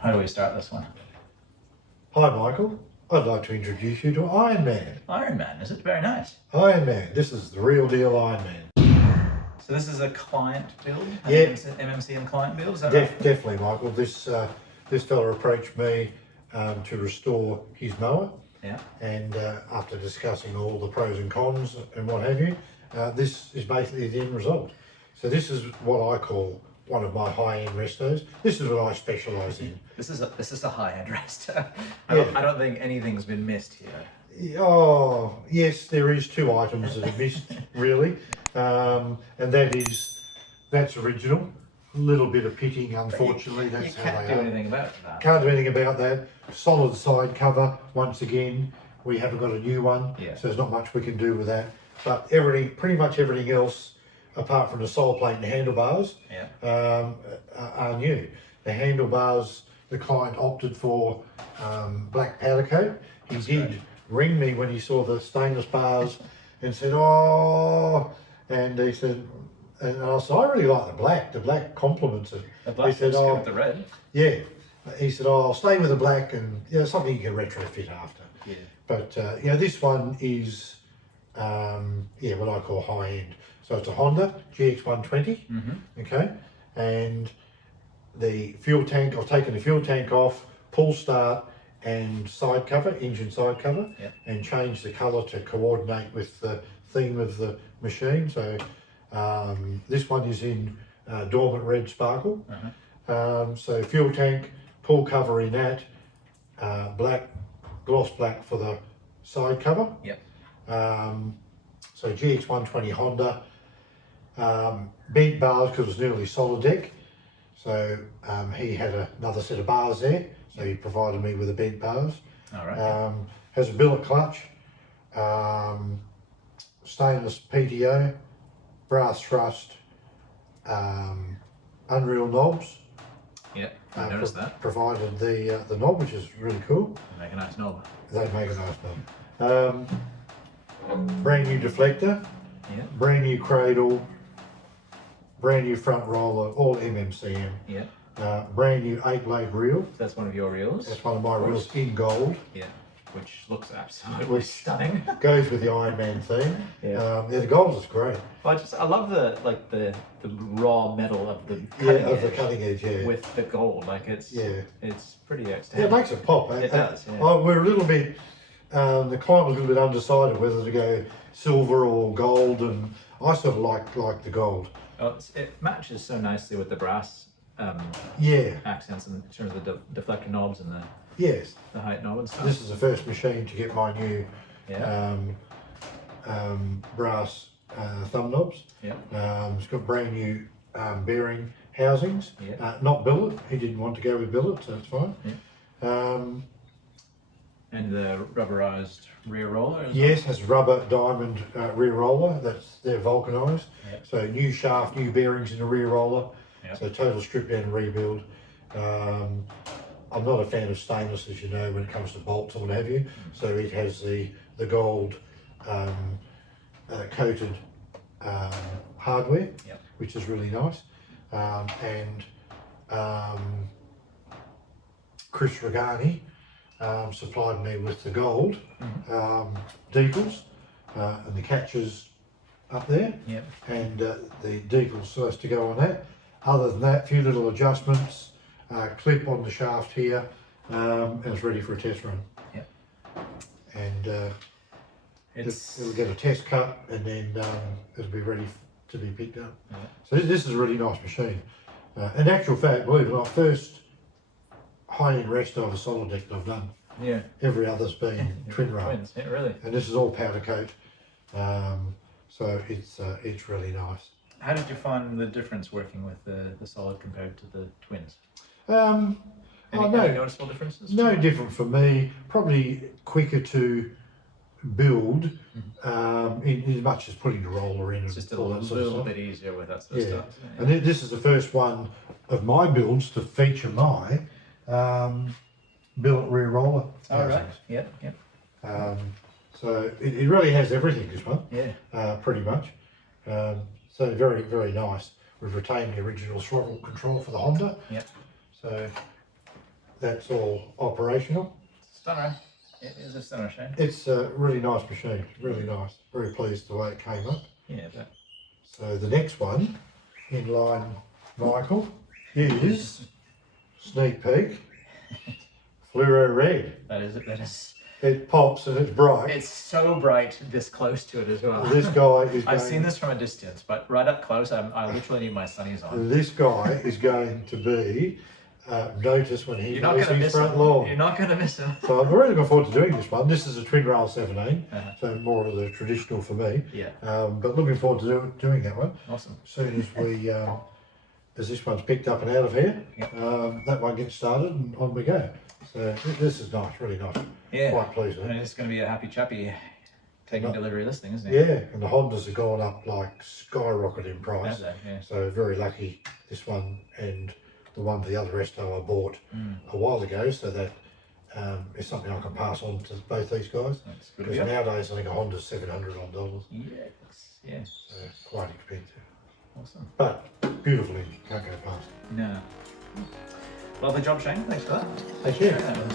How do we start this one? Hi Michael, I'd like to introduce you to Ironman. Ironman, is it? Very nice. Ironman, this is the real deal Ironman. So this is a client build? Yeah. MMCM client build, is that right? Definitely Michael, this fella approached me to restore his mower. Yeah. And after discussing all the pros and cons and what have you, this is basically the end result. So this is what I call one of my high-end restos. This is what I specialise in. This is a high-end resto. I Yeah. don't think anything's been missed here. Oh, yes, there is two items that are missed, really. And that's original. A little bit of pitting, unfortunately. That's you how can't they do are. anything about that. Can't do anything about that. Solid side cover, once again. We haven't got a new one, Yeah. so there's not much we can do with that. But pretty much everything else, apart from the sole plate and the handlebars, Yeah. are new. The handlebars, the client opted for black powder coat. He did ring me when he saw the stainless bars and said, oh, and he said, and I said, I really like the black complements it. The black he said, good with the red. Yeah. He said, oh, I'll stay with the black and something you can retrofit after. Yeah. But this one is what I call high end. So it's a Honda GX120, okay, and the fuel tank, I've taken the fuel tank off, pull start and side cover, engine side cover, and changed the colour to coordinate with the theme of the machine. So this one is in dormant red sparkle. So fuel tank, pull cover in that, black, gloss black for the side cover. Yep. So GX120 Honda, bent bars because it was nearly solid deck. So he had another set of bars there, so he provided me with the bent bars. All right. Has a billet clutch, stainless PTO, brass thrust, unreal knobs. Yeah, I noticed that. Provided the knob, which is really cool. They make a nice knob. They make a nice knob. Brand new deflector, brand new cradle, brand new front roller, all MMCM. Yeah. Brand new 8-blade reel. So that's one of your reels? That's one of my reels in gold. Yeah, which looks absolutely stunning. Goes with the Ironman theme. Yeah. The gold is great. I love the raw metal of the cutting edge, with the gold. Like it's pretty outstanding. Yeah, it makes it pop. It does. Yeah. We're a little bit. The client was a little bit undecided whether to go silver or gold, and I sort of like the gold. Oh, it matches so nicely with the brass accents in terms of the deflector knobs and the height knob and stuff. This is the first machine to get my new brass thumb knobs. It's got brand new bearing housings. Not billet. He didn't want to go with billet, so it's fine. And the rubberized rear roller? Yes, has rubber diamond rear roller. They're vulcanized. So new shaft, new bearings in the rear roller. So total strip down and rebuild. I'm not a fan of stainless, as you know, when it comes to bolts or what have you. So it has the gold coated hardware, which is really nice. And Chris Regani supplied me with the gold decals and the catches up there, and the decals supposed to go on that. Other than that, a few little adjustments, clip on the shaft here, and it's ready for a test run. And it'll get a test cut, and then it'll be ready to be picked up. So this is a really nice machine. In actual fact, believe it or not, first high-end resto of a solid deck that I've done. Every other's been twin run. Twins, really. And this is all powder coat, so it's really nice. How did you find the difference working with the solid compared to the twins? Any noticeable differences? No different for me. Probably quicker to build, in as much as putting the roller in. It's just a little bit easier with that sort of stuff. And this is the first one of my builds to feature my billet rear roller. Oh, right. Yep. So it really has everything, this one. Pretty much. So very, very nice. We've retained the original throttle control for the Honda. So that's all operational. Stunner. It is a stunner, Shane. It's a really nice machine, really nice. Very pleased the way it came up. Yeah, but... So the next one in line, Michael, is sneak peek, fluoro red. That is. It pops and it's bright. It's so bright this close to it as well. This guy is I've seen this from a distance, but right up close, I literally need my sunnies on. This guy is going to be noticed when he mows his front him. lawn. You're not going to miss him. So I'm really looking forward to doing this one. This is a twin rail 17, so more of the traditional for me. Yeah. But looking forward to doing that one. Awesome. As soon as we, as this one's picked up and out of here, that one gets started and on we go. So this is nice, really nice. Yeah. Quite pleased with it. And it's going to be a happy chappy taking delivery of this thing, isn't Yeah, it? and the Hondas have gone up like skyrocket in price. Yeah. So very lucky this one and the one for the other resto I bought a while ago, so that is something I can pass on to both these guys. That's good. Because nowadays I think a Honda's $700. Yeah. So quite expensive. Awesome. But beautiful engine, can't go past. No. Lovely job, Shane. Thanks for that. Thank you. Yeah.